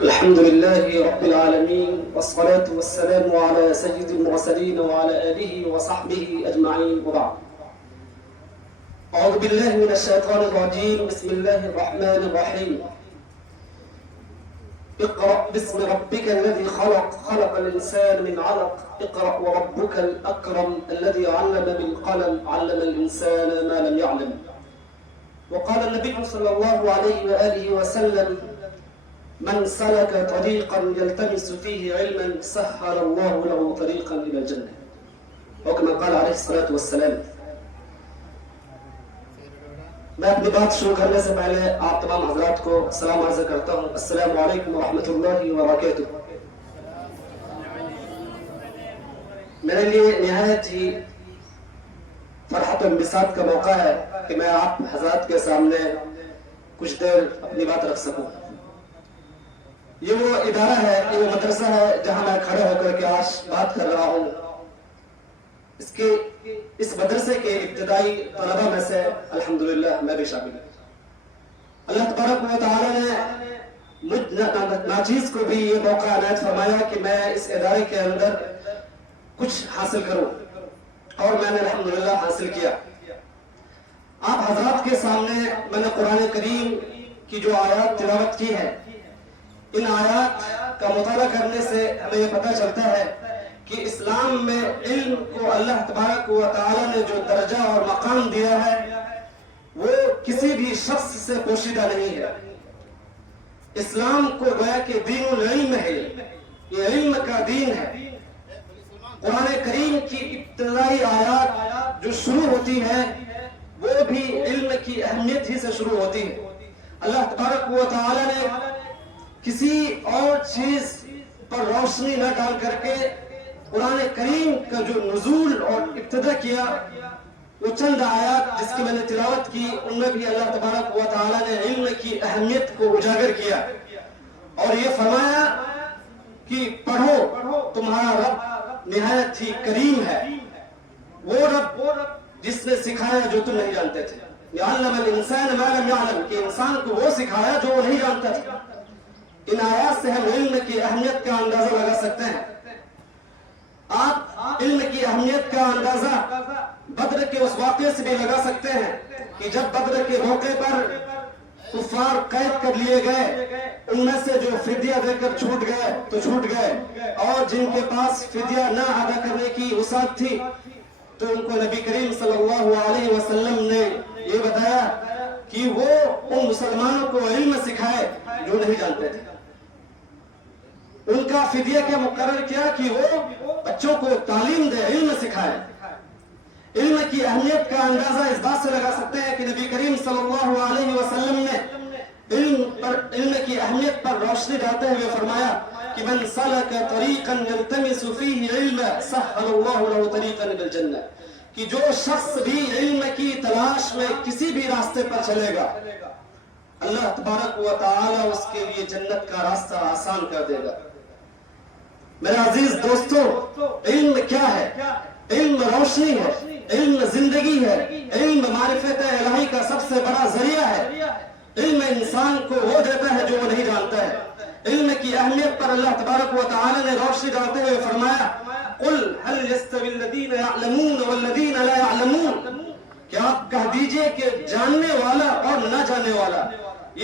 الحمد لله رب العالمين والصلاة والسلام على سيد المرسلين وعلى آله وصحبه أجمعين وبعد. أعوذ بالله من الشيطان الرجيم. بسم الله الرحمن الرحيم. اقرأ باسم ربك الذي خلق، خلق الإنسان من علق. اقرأ وربك الأكرم الذي علم بالقلم، علم الإنسان ما لم يعلم. وقال النبي صلى الله عليه وآله وسلم: من سلك طريقا يلتمس فيه علما سهل الله له طريقا إلى الجنة. وكما قال عليه الصلاة والسلام. میں اپنی بات شروع کرنے سے پہلے آپ تمام حضرات کو سلام عرض کرتا ہوں. السلام علیکم ورحمۃ اللہ وبرکاتہ. میرے لیے نہایت ہی فرحت و انبساط کا موقع ہے کہ میں آپ حضرات کے سامنے کچھ دیر اپنی بات رکھ سکوں. یہ وہ ادارہ ہے، یہ وہ مدرسہ ہے جہاں میں کھڑے ہو کر کے آج بات کر رہا ہوں. اس مدرسے کے ابتدائی طلبہ میں سے الحمدللہ میں بھی شامل ہوں. اللہ تبارک و تعالی نے مجھ ناچیز کو بھی یہ موقع عنایت فرمایا کہ میں اس ادارے کے اندر کچھ حاصل کروں، اور میں نے الحمدللہ حاصل کیا. آپ حضرات کے سامنے میں نے قرآن کریم کی جو آیات تلاوت کی ہے، ان آیات کا مطالعہ کرنے سے ہمیں یہ پتہ چلتا ہے کہ اسلام میں علم کو اللہ تبارک و تعالی نے جو درجہ اور مقام دیا ہے وہ کسی بھی شخص سے پوشیدہ نہیں ہے. اسلام کو گویا کہ دین العلم ہے، یہ علم کا دین ہے. قرآن کریم کی ابتدائی آیات جو شروع ہوتی ہے وہ بھی علم کی اہمیت ہی سے شروع ہوتی ہے. اللہ تبارک و تعالی نے کسی اور چیز پر روشنی نہ ڈال کر کے قرآن کریم کا جو نزول اور ابتدا کیا، وہ چند آیات جس کی میں نے تلاوت کی ان میں بھی اللہ تبارک و تعالی نے علم کی اہمیت کو اجاگر کیا اور یہ فرمایا کہ پڑھو، تمہارا رب نہایت ہی کریم ہے. وہ رب جس نے سکھایا جو تم نہیں جانتے تھے. علم الانسان ما لم يعلم، کہ انسان کو وہ سکھایا جو وہ نہیں جانتا تھا. ان آیات سے ہم علم کی اہمیت کا اندازہ لگا سکتے ہیں. آپ علم کی اہمیت کا اندازہ بدر کے اس واقعے سے بھی لگا سکتے ہیں کہ جب بدر کے موقع پر کفار قید کر لیے گئے، ان میں سے جو فدیہ دے کر چھوٹ گئے تو چھوٹ گئے، اور جن کے پاس فدیہ نہ ادا کرنے کی وسعت تھی تو ان کو نبی کریم صلی اللہ علیہ وسلم نے یہ بتایا کہ وہ ان مسلمانوں کو علم سکھائے جو نہیں جانتے تھے. ان کا فدیہ کیا مقرر کیا کہ وہ بچوں کو تعلیم دے، علم سکھائے. علم کی اہمیت کا اندازہ اس بات سے لگا سکتے ہیں کہ نبی کریم صلی اللہ علیہ وسلم نے علم کی اہمیت پر روشنی ڈالتے ہوئے فرمایا کہ من سلک طریقا یلتمس فیہ علما سہل اللہ لہ طریقا الی الجنہ، کہ جو شخص بھی علم کی تلاش میں کسی بھی راستے پر چلے گا اللہ تبارک و تعالی اس کے لیے جنت کا راستہ آسان کر دے گا. میرے عزیز دوستو، علم کیا ہے؟ علم روشنی ہے، علم زندگی ہے، علم معرفت الہی کا سب سے بڑا ذریعہ ہے. علم انسان کو وہ دیتا ہے جو وہ نہیں جانتا ہے. علم کی اہمیت پر اللہ تبارک و تعالی نے روشنی ڈالتے ہوئے فرمایا قل هل يستوي الذين يعلمون والذين لا يعلمون، کہ آپ کہہ دیجئے کہ جاننے والا اور نہ جاننے والا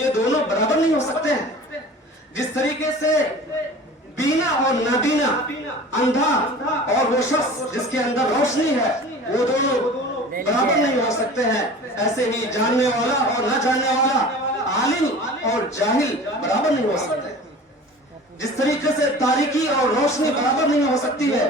یہ دونوں برابر نہیں ہو سکتے ہیں. جس طریقے سے بینا اور نابینا، اندھا اور وہ شخص جس کے اندر روشنی ہے، وہ دونوں برابر نہیں ہو سکتے ہیں، ایسے ہی جاننے والا اور نہ جاننے والا، عالم اور جاہل برابر نہیں ہو سکتے. جس طریقے سے تاریکی اور روشنی برابر نہیں ہو سکتی ہے،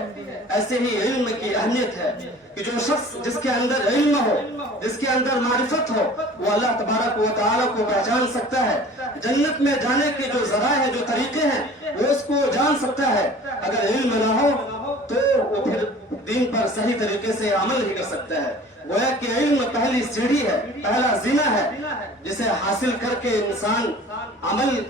ایسے ہی علم کی اہمیت ہے کہ جو شخص جس کے اندر علم ہو، جس کے اندر معرفت ہو، وہ اللہ تبارک و تعالی کو پہچان سکتا ہے. جنت میں جانے کے جو ذرائع ہیں، جو طریقے ہیں، وہ اس کو جان سکتا ہے. اگر علم نہ ہو تو وہ پھر دین پر صحیح طریقے سے عمل نہیں کر سکتا ہے. گویا کہ علم پہلی سیڑھی ہے، پہلا زینہ ہے جسے حاصل کر کے انسان عمل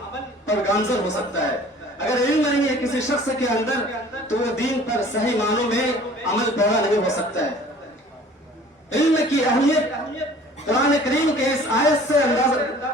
پر گامزن ہو سکتا ہے. اگر علم نہیں ہے کسی شخص کے اندر تو وہ دین پر صحیح معنوں میں عمل پیرا نہیں ہو سکتا ہے. علم کی اہمیت قرآن کریم کے اس آیت سے اندازہ